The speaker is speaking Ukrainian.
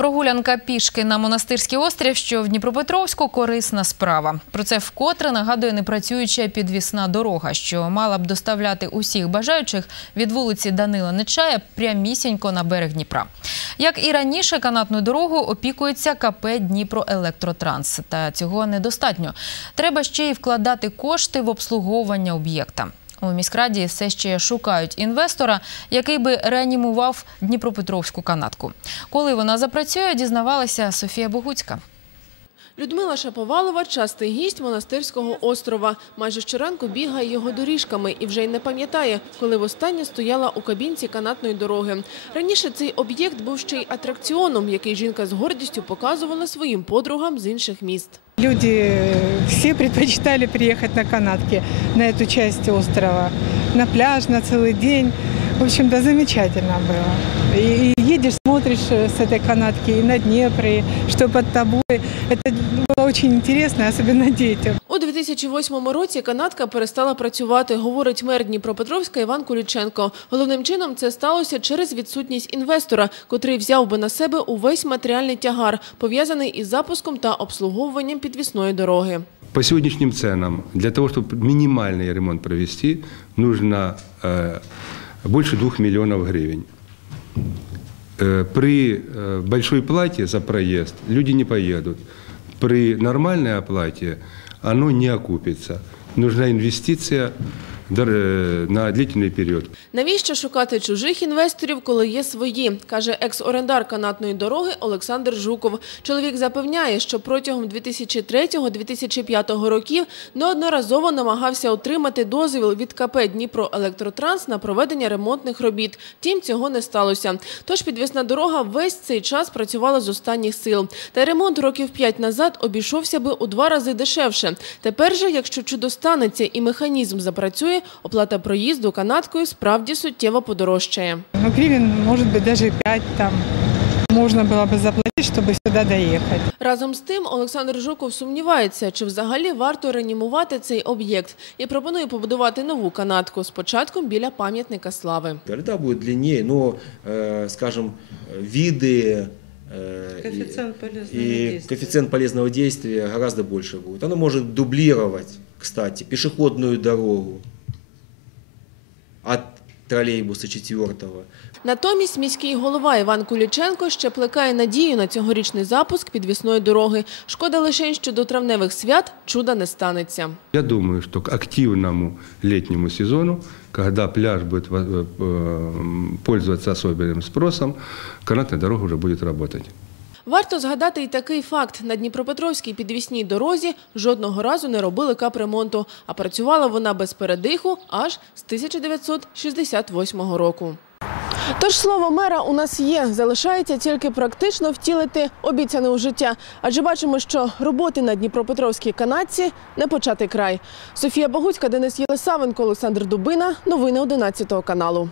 Прогулянка пішки на монастирський острів, що в Дніпропетровську, корисна справа. Про це вкотре нагадує непрацююча підвісна дорога, що мала б доставляти усіх бажаючих від вулиці Данила Нечая прямісінько на берег Дніпра. Як і раніше, канатною дорогою опікується КП Дніпроелектротранс. Та цього недостатньо. Треба ще й вкладати кошти в обслуговування об'єкта. У міськраді все ще шукають інвестора, який би реанімував Дніпропетровську канатку. Коли вона запрацює, дізнавалася Софія Богуцька. Людмила Шаповалова – частий гість монастирського острова. Майже щоранку бігає його доріжками і вже й не пам'ятає, коли востаннє стояла у кабінці канатної дороги. Раніше цей об'єкт був ще й атракціоном, який жінка з гордістю показувала своїм подругам з інших міст. Люди э, все предпочитали приехать на канатке на эту часть острова, на пляж на целый день. В общем-то, замечательно было. И и едешь, смотришь э, с этой канатки и на Днепр, и что под тобой. Это было очень интересно, особенно детям. У 2008 році канатка перестала працювати, говорить мер Дніпропетровська Іван Куліченко. Головним чином це сталося через відсутність інвестора, котрий взяв би на себе увесь матеріальний тягар, пов'язаний із запуском та обслуговуванням підвісної дороги. По сегодняшним ценам, для того, чтобы минимальный ремонт провести, нужно э, больше 2 миллионов гривен. Э, при э, большой плате за проезд люди не поедут. При нормальной оплате оно не окупится. Нужна инвестиция дор- э, на длительный период. Навіщо шукати чужих інвесторів, коли є свої, каже екс-орендар канатної дороги Олександр Жуков. Чоловік запевняє, що протягом 2003-2005 років неодноразово намагався отримати дозвіл від КП Дніпроелектротранс на проведення ремонтних робіт. Втім, цього не сталося. Тож підвісна дорога весь цей час працювала з останніх сил. Та ремонт років п'ять назад обійшовся би у два рази дешевше. Тепер же, якщо чудо станеться і механізм запрацює, оплата проїзду канаткою справді суттєво подорожчає. Ну, гривен, может быть, даже 5 там можно было бы заплатить, чтобы сюда доехать. Разом з тим Олександр Жуков сумнівається, чи взагалі варто реанімувати цей об'єкт і пропонує побудувати нову канатку з початком біля пам'ятника слави. Да, будет длиннее, но, э, скажем, виды э, Коэффициент и, полезного и действия. коэффициент полезного действия гораздо больше будет. Оно может дублировать, кстати, пешеходную дорогу от троллейбуса четвертого. Натомість міський голова Іван Куліченко ще плекає надію на цьогорічний запуск підвісної дороги. Шкода лише, що до травневих свят чуда не станеться. Я думаю, что к активному летнему сезону, когда пляж будет э, э, пользоваться особенным спросом, канатная дорога уже будет работать. Варто згадати і такий факт. На Дніпропетровській підвісній дорозі жодного разу не робили капремонту, а працювала вона без передиху аж з 1968 року. Тож слово мера у нас є. Залишається тільки практично втілити обіцяне у життя. Адже бачимо, що роботи на Дніпропетровській канатці не початий край. Софія Богуцька, Денис Єлисавенко, Олександр Дубина. Новини 11 каналу.